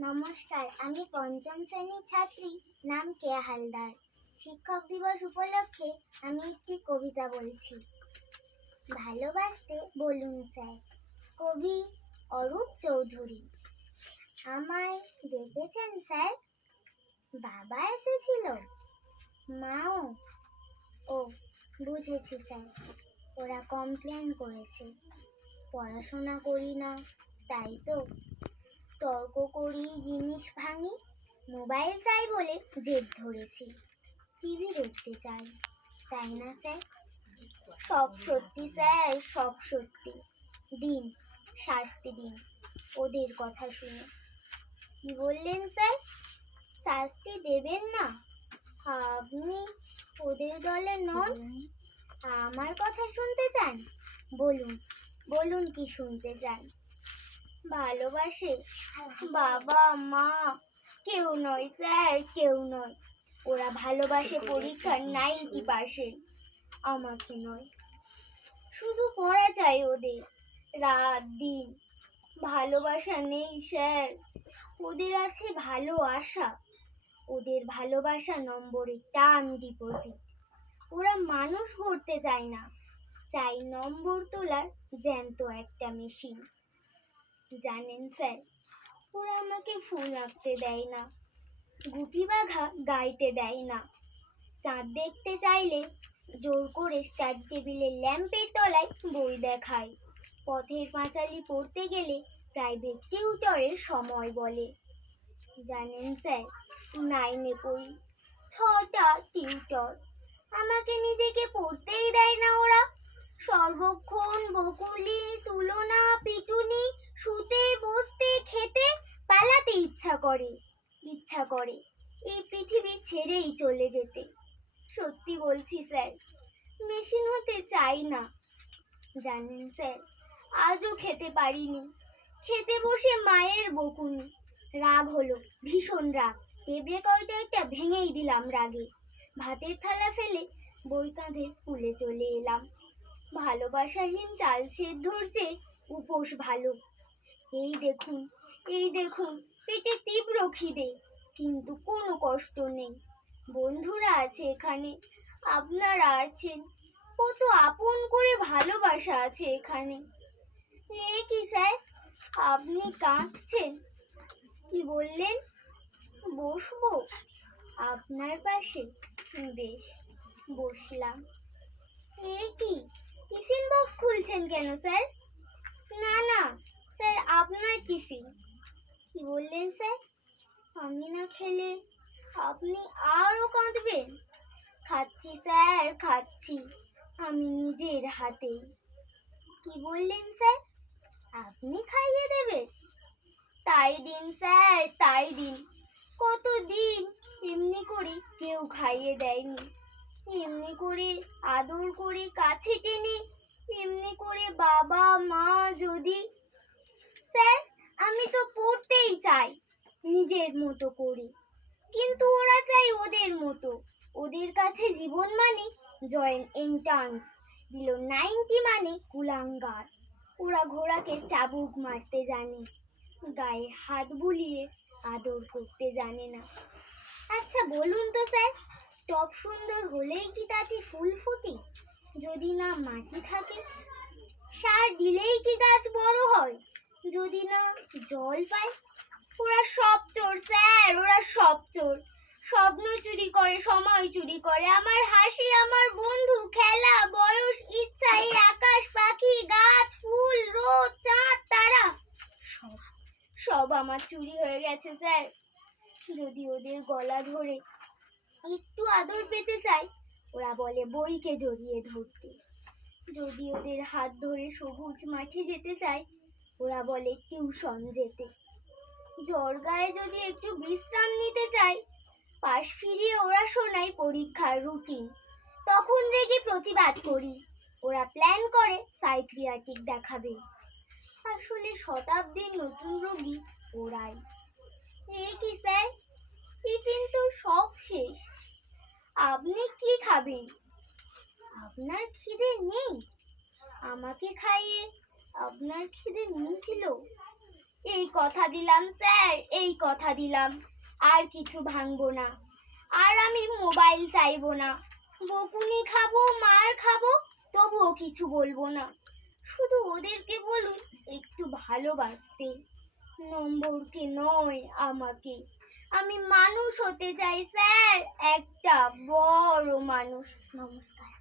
নমস্কার, আমি পঞ্চম শ্রেণির ছাত্রী, নাম কেয়া হালদার। শিক্ষক দিবস উপলক্ষে আমি একটি কবিতা বলছি। ভালোবাসতে বলুন স্যার, কবি অরূপ চৌধুরী। আমায় দেখেছেন স্যার? বাবা এসেছিল। মাও। ও, বুঝেছি স্যার, ওরা কমপ্লেন করেছে। পড়াশোনা করি না, তাই তো। তর্ক করি, জিনিস ভাঙি, মোবাইল চাই বলে জেদ ধরেছি, টিভি দেখতে চাই, তাই না স্যার? সব সত্যি স্যার, সব সত্যি। দিন, শাস্তি দিন, ওদের কথা শুনে। কি বললেন স্যার? শাস্তি দেবেন না? আপনি ওদের দলে নন? আমার কথা শুনতে চান? বলুন বলুন কি শুনতে চান? ভালোবাসে। বাবা, মা, কেউ নয় স্যার, কেউ নয়। ওরা ভালোবাসে পরীক্ষার নাইনটি পার্সেন্ট। আমাকে নয়। শুধু পড়া চাই ওদের। রাত, দিন। ভালোবাসা নেই স্যার। ওদের আছে ভালো আশা। ওদের ভালোবাসা নম্বরে টার্ম ডিপোজিট। ওরা মানুষ গড়তে চায় না। চাই নম্বর তোলার জ্যান্ত একটা মেশিন। জানেন স্যার? ওরা আমাকে ফুল আঁকতে দেয় না, গুপি বাঘা গাইতে দেয় না। চাঁদ দেখতে চাইলে জোর করে স্টার টেবিলের ল্যাম্পের তলায় বই দেখায়। পথের পাঁচালি পড়তে গেলে প্রাইভেট টিউটরের সময় বলে। জানেন স্যার, নাইনে পড়ি, ছটা টিউটর। আমাকে নিজেকে পড়তেই দেয় না ওরা। সর্বক্ষণ বকুলি, তুলনা, পিটুনি শুতে, বসতে, খেতে পালাতে ইচ্ছা করে ইচ্ছা করে। এই পৃথিবী ছেড়েই চলে যেতে। সত্যি বলছি, স্যার, মেশিন হতে চাই না। জানেন, স্যার, আজও খেতে পারিনি। খেতে বসে মায়ের বকুনি। রাগ হলো, ভীষণ রাগ। টেবিলে কয়টা ভেঙেই দিলাম রাগে। ভাতের থালা ফেলে বই কাঁধে স্কুলে চলে এলাম। ভালোবাসাহীন চাল সেদ্ধর চেয়ে উপোস ভালো। এই দেখুন এই দেখুন, পেটে তীব্র খিদে, কিন্তু কোনো কষ্ট নেই। বন্ধুরা আছে এখানে, আপনারা আছেন, কত আপন করে ভালোবাসা আছে এখানে। এ কি স্যার, আপনি কাঁদছেন? কি বললেন? বসবো, আপনার পাশে, বেশ, বসলাম। এ কি, টিফিন বক্স খুলছেন কেন স্যার? না না স্যার, আপনার টিফিন। কি বললেন স্যার? আমি না খেলে আপনি আরও কাঁদবেন। খাচ্ছি স্যার, খাচ্ছি। আমি নিজের হাতে। কি বললেন স্যার? আপনি খাইয়ে দেবেন। তাই দিন স্যার, তাই দিন। কত দিন এমনি করে কেউ খাইয়ে দেয়নি। এমনি করে আদর করে কাছে টেনে, এমনি করে বাবা মা যদি স্যার, আমি তো পড়তেই চাই, নিজের মতো করে। কিন্তু ওরা চাই ওদের মতো। ওদের কাছে জীবন মানে জয়েন এন্ট্রান্স দিল নাইনটি মানে কুলাঙ্গার। ওরা ঘোড়াকে চাবুক মারতে জানে, গায়ে হাত বুলিয়ে আদর করতে জানে না। আচ্ছা বলুন তো স্যার টপ সুন্দর হলেই কি তাতে ফুল ফুটে? যদি না মাটি থাকে, সার দিলেই কি গাছ বড় হয়? যদি না জল পায়, ওরা সব চোর, স্যার, ওরা সব চোর। স্বপ্ন চুরি করে, সময় চুরি করে, আমার হাসি, আমার বন্ধু, খেলা, বয়স ইচ্ছা আকাশ, পাখি, গাছ, ফুল, রোদ, চাঁদ, তারা, সব আমার চুরি হয়ে গেছে, স্যার। যদি ওদের গলা ধরে একটু আদর পেতে চাই ওরা বলে বইকে জড়িয়ে ধরতে। যদি ওদের হাত ধরে সবুজ মাঠে যেতে চাই ওরা বলে, টিউশন যেতে। জ্বর গায়ে যদি একটু বিশ্রাম নিতে চাই পাশ ফিরিয়ে ওরা শোনায় পরীক্ষার রুটিন তখন রেগে প্রতিবাদ করি। ওরা প্ল্যান করে সাইক্রিয়াটিক দেখাবে। আসলে শতাব্দীর নতুন রোগী ওরাই। কি স্যার? টিফিন তো সব শেষ। আপনি কি খাবেন? আপনার খিদে নেই? আমাকে খাইয়ে আপনার খিদে মিটলো? এই কথা দিলাম, স্যার, এই কথা দিলাম। আর কিছু ভাঙবো না। আর আমি মোবাইল চাইব না। বকুনি খাব, মার খাব, তবুও কিছু বলব না। শুধু ওদেরকে বলুন, একটু ভালোবাসতে। নম্বরকে নয় আমাকে। আমি মানুষ হতে চাই, স্যার, একটা বড় মানুষ। নমস্কার।